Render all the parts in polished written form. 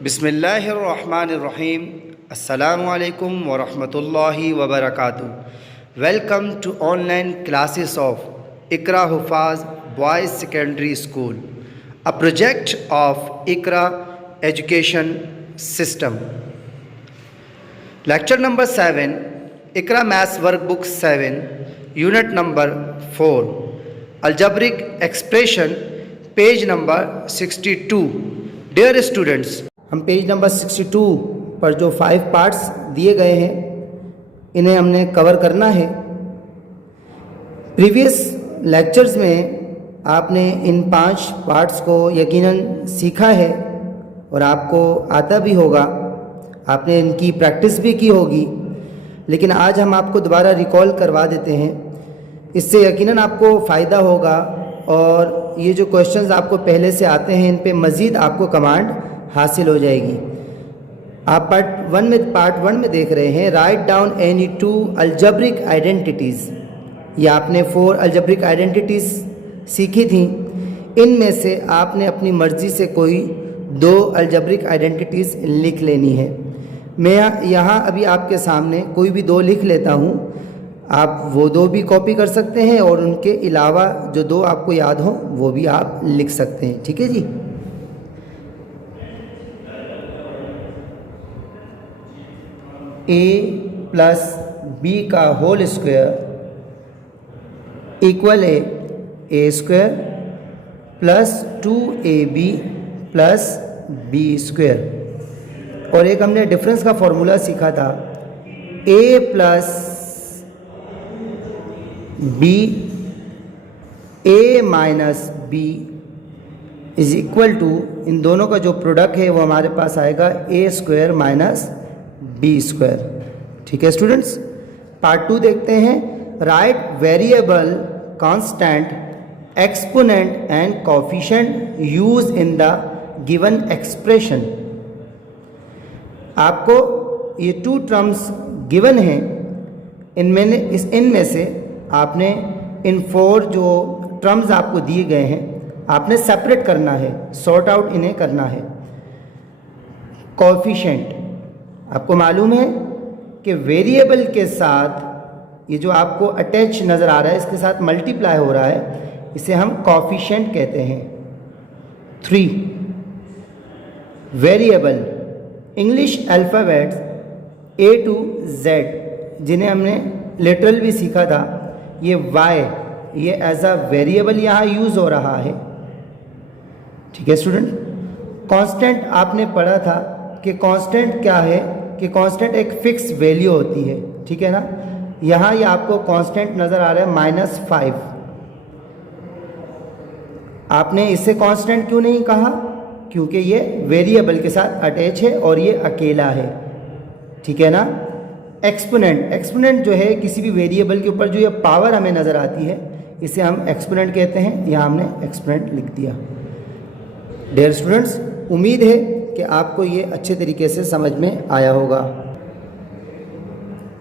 बिस्मिल्लाहिर्रहमानिर्रहीम। अस्सलामुअलैकुम वरहमतुल्लाहि वबरकातुहू। Welcome to online classes of Iqra Huffaz boys secondary school, a project of Iqra education system. Lecture number 7, Iqra maths workbook 7, unit number 4, algebraic expression, page number 62। Dear students, हम page number 62 पर जो 5 parts दिए गए हैं इन्हें हमने कवर करना है। प्रीवियस लेक्चर्स में आपने इन 5 पार्ट्स को यकीनन सीखा है और आपको आता भी होगा, आपने इनकी प्रैक्टिस भी की होगी, लेकिन आज हम आपको दोबारा रिकॉल करवा देते हैं। इससे यकीनन आपको फ़ायदा होगा और ये जो क्वेश्चंस आपको पहले से आते हैं इन पे मज़ीद आपको कमांड हासिल हो जाएगी। आप पार्ट वन में देख रहे हैं, write down any 2 algebraic identities. ये आपने 4 अलजब्रिक आइडेंटिटीज़ सीखी थी, इनमें से आपने अपनी मर्ज़ी से कोई 2 अलजब्रिक आइडेंटिटीज़ लिख लेनी है। मैं यहाँ अभी आपके सामने कोई भी 2 लिख लेता हूँ, आप वो 2 भी कॉपी कर सकते हैं और उनके अलावा जो 2 आपको याद हो वो भी आप लिख सकते हैं। ठीक है जी। a प्लस बी का होल स्क्वायर इक्वल है a square plus 2ab plus B square. और एक हमने डिफरेंस का फॉर्मूला सीखा था, a plus B a minus B is equal to, इन दोनों का जो प्रोडक्ट है वो हमारे पास आएगा a square minus B square. ठीक है स्टूडेंट्स। पार्ट 2 देखते हैं, right variable, constant, exponent and coefficient use in the given expression. आपको ये 2 टर्म्स गिवन हैं, इनमें से आपने इन 4 जो टर्म्स आपको दिए गए हैं आपने सेपरेट करना है, सॉर्ट आउट इन्हें करना है। कोफिशिएंट, आपको मालूम है कि वेरिएबल के साथ ये जो आपको अटैच नज़र आ रहा है इसके साथ मल्टीप्लाई हो रहा है, इसे हम कोफिशिएंट कहते हैं। 3 variable, English alphabets A to Z जिन्हें हमने लिटरल भी सीखा था, ये Y ये एज अ वेरिएबल यहाँ यूज़ हो रहा है। ठीक है स्टूडेंट। कांस्टेंट आपने पढ़ा था कि कांस्टेंट क्या है, कि कांस्टेंट एक फिक्स वैल्यू होती है। ठीक है ना। यहाँ ये आपको कांस्टेंट नज़र आ रहा है -5। आपने इसे कांस्टेंट क्यों नहीं कहा, क्योंकि ये वेरिएबल के साथ अटैच है और ये अकेला है। ठीक है ना। एक्सपोनेंट, एक्सपोनेंट जो है किसी भी वेरिएबल के ऊपर जो ये पावर हमें नज़र आती है इसे हम एक्सपोनेंट कहते हैं। यहाँ हमने एक्सपोनेंट लिख दिया। डियर स्टूडेंट्स, उम्मीद है कि आपको ये अच्छे तरीके से समझ में आया होगा।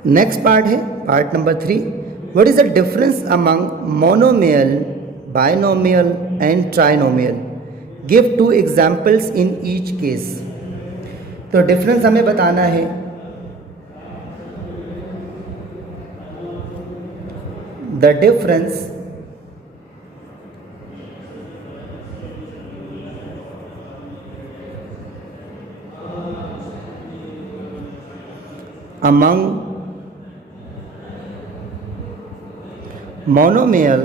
नेक्स्ट पार्ट है part number 3, what is the difference among monomial, binomial and trinomial, give 2 examples in each case. तो डिफरेंस हमें बताना है। The difference among monomial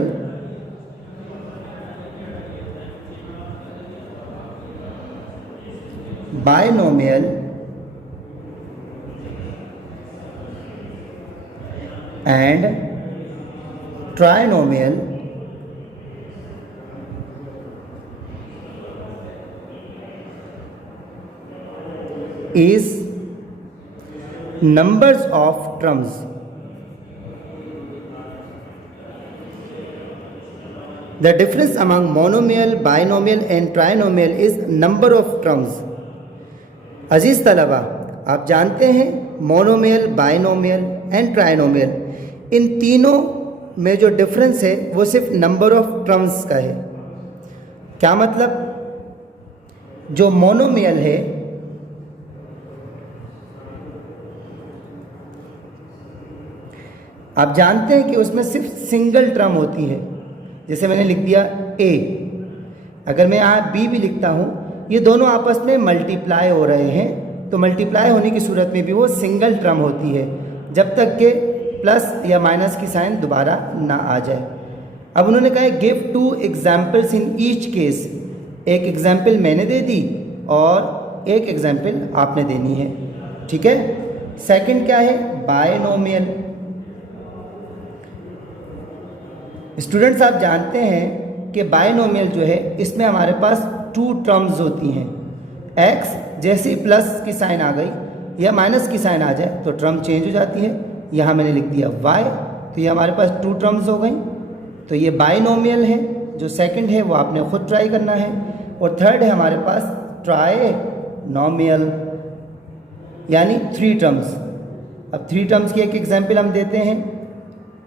binomial and trinomial is numbers of terms. The difference among monomial, binomial and trinomial is number of terms. अजीज़ तलबा, आप जानते हैं monomial, binomial and trinomial, इन तीनों में जो डिफरेंस है वो सिर्फ नंबर ऑफ टर्म्स का है। क्या मतलब, जो मोनोमियल है आप जानते हैं कि उसमें सिर्फ सिंगल टर्म होती है। जैसे मैंने लिख दिया ए, अगर मैं यहाँ बी भी लिखता हूँ, ये दोनों आपस में मल्टीप्लाई हो रहे हैं, तो मल्टीप्लाई होने की सूरत में भी वो सिंगल टर्म होती है, जब तक के प्लस या माइनस की साइन दोबारा ना आ जाए। अब उन्होंने कहा है give 2 examples in each case. एक एग्जाम्पल मैंने दे दी और एक एग्जाम्पल आपने देनी है, ठीक है। सेकंड क्या है, बायनोमियल। स्टूडेंट्स आप जानते हैं कि बायनोमियल जो है इसमें हमारे पास 2 टर्म्स होती हैं। x जैसे ही प्लस की साइन आ गई या माइनस की साइन आ जाए तो टर्म चेंज हो जाती है। यहाँ मैंने लिख दिया y, तो ये हमारे पास 2 टर्म्स हो गई, तो ये बायनोमियल है। जो सेकंड है वो आपने खुद ट्राई करना है। और थर्ड है हमारे पास ट्राइनोमियल, यानी 3 टर्म्स। अब 3 टर्म्स की एक एग्जाम्पल हम देते हैं,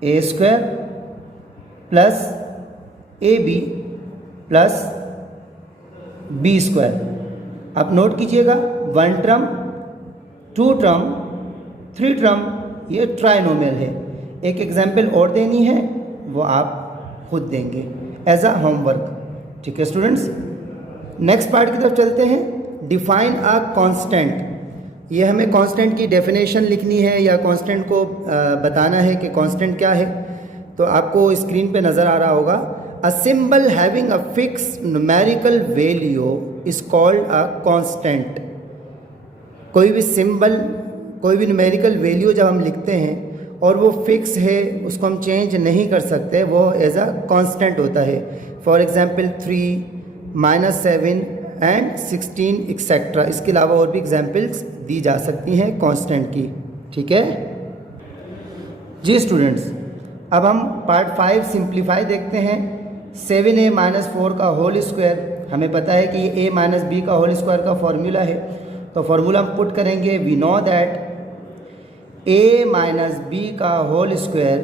A square plus A B plus B square. आप नोट कीजिएगा, 1 टर्म, 2 टर्म, 3 टर्म, ये ट्राइनोमियल है। एक एग्जाम्पल और देनी है, वो आप खुद देंगे एज अ होमवर्क, ठीक है स्टूडेंट्स। नेक्स्ट पार्ट की तरफ चलते हैं, डिफाइन अ कांस्टेंट। ये हमें कांस्टेंट की डेफिनेशन लिखनी है या कांस्टेंट को बताना है कि कांस्टेंट क्या है। तो आपको स्क्रीन पे नज़र आ रहा होगा, a symbol having a fix numerical value is called a constant. कोई भी सिंबल, कोई भी न्यूमेरिकल वैल्यू जब हम लिखते हैं और वो फिक्स है, उसको हम चेंज नहीं कर सकते, वो एज अ कांस्टेंट होता है। For example 3, -7 and 16 etcetera. इसके अलावा और भी एग्जांपल्स दी जा सकती हैं कांस्टेंट की, ठीक है जी स्टूडेंट्स। अब हम पार्ट 5 सिंप्लीफाई देखते हैं। 7a - 4 का होल स्क्वायर, हमें पता है कि ये a - b का होल स्क्वायर का फॉर्मूला है, तो फॉर्मूला हम पुट करेंगे। We know that a - b का होल स्क्वायर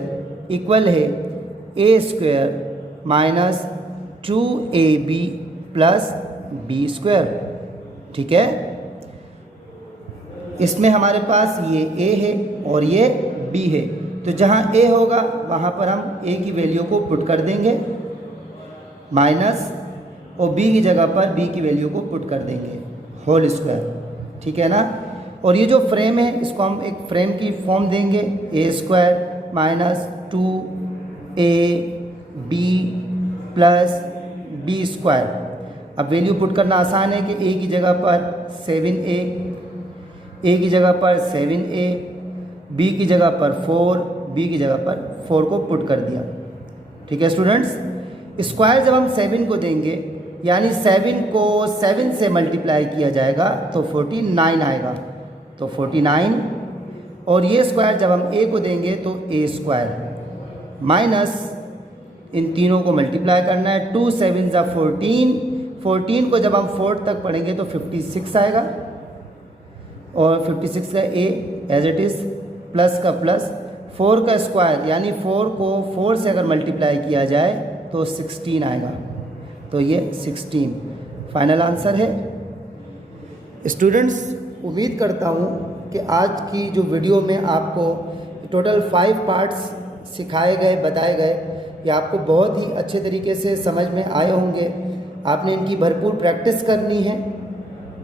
इक्वल है a square minus 2ab plus b square, ठीक है। इसमें हमारे पास ये a है और ये b है, तो जहाँ a होगा वहाँ पर हम a की वैल्यू को पुट कर देंगे माइनस, और b की जगह पर b की वैल्यू को पुट कर देंगे होल स्क्वायर, ठीक है ना। और ये जो फ्रेम है इसको हम एक फ्रेम की फॉर्म देंगे, a square minus 2ab plus b square. अब वैल्यू पुट करना आसान है कि a की जगह पर 7a, a की जगह पर 7a, b की जगह पर 4, b की जगह पर 4 को पुट कर दिया, ठीक है स्टूडेंट्स। स्क्वायर जब हम 7 को देंगे, यानी 7 को 7 से मल्टीप्लाई किया जाएगा तो 49 आएगा, तो 49। और ये स्क्वायर जब हम a को देंगे तो a स्क्वायर माइनस, इन तीनों को मल्टीप्लाई करना है, 2 7 ज़ा 14, 14 को जब हम 4 तक पढ़ेंगे तो 56 आएगा, और 56 का a as it is, plus का प्लस, 4 का स्क्वायर यानी 4 को 4 से अगर मल्टीप्लाई किया जाए तो 16 आएगा, तो ये 16 फाइनल आंसर है। स्टूडेंट्स उम्मीद करता हूँ कि आज की जो वीडियो में आपको टोटल 5 पार्ट्स सिखाए गए, बताए गए, ये आपको बहुत ही अच्छे तरीके से समझ में आए होंगे। आपने इनकी भरपूर प्रैक्टिस करनी है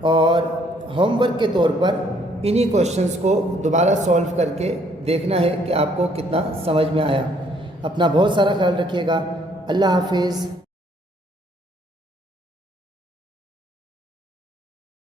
और होमवर्क के तौर पर इन्हीं क्वेश्चंस को दोबारा सॉल्व करके देखना है कि आपको कितना समझ में आया। अपना बहुत सारा ख्याल रखिएगा। अल्लाह हाफिज़।